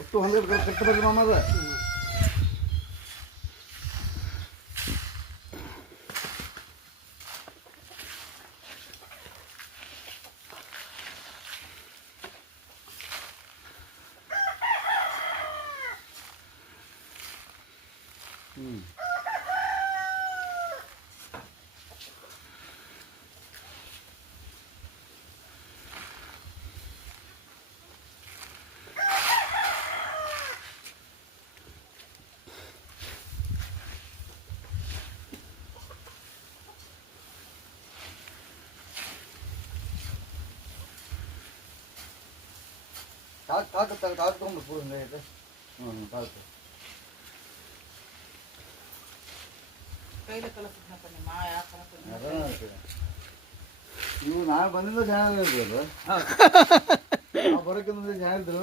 ಒಟ್ಟು 100 ಕಟ್ಟ ಬರ್ರಿ ಮಾಮ ಅದ ಕಾಕು ತಗೊಂಡು ಪೂರ ಹಿಂಗೈತೆ ಕಾಕು ನೀವು ನಾಳೆ ಬಂದಿಂದ ಚೆನ್ನಾಗಿರ್ಬೋದು ಬರೋಕ್ಕಿಂತ ಚೆನ್ನಾಗಿದ್ರು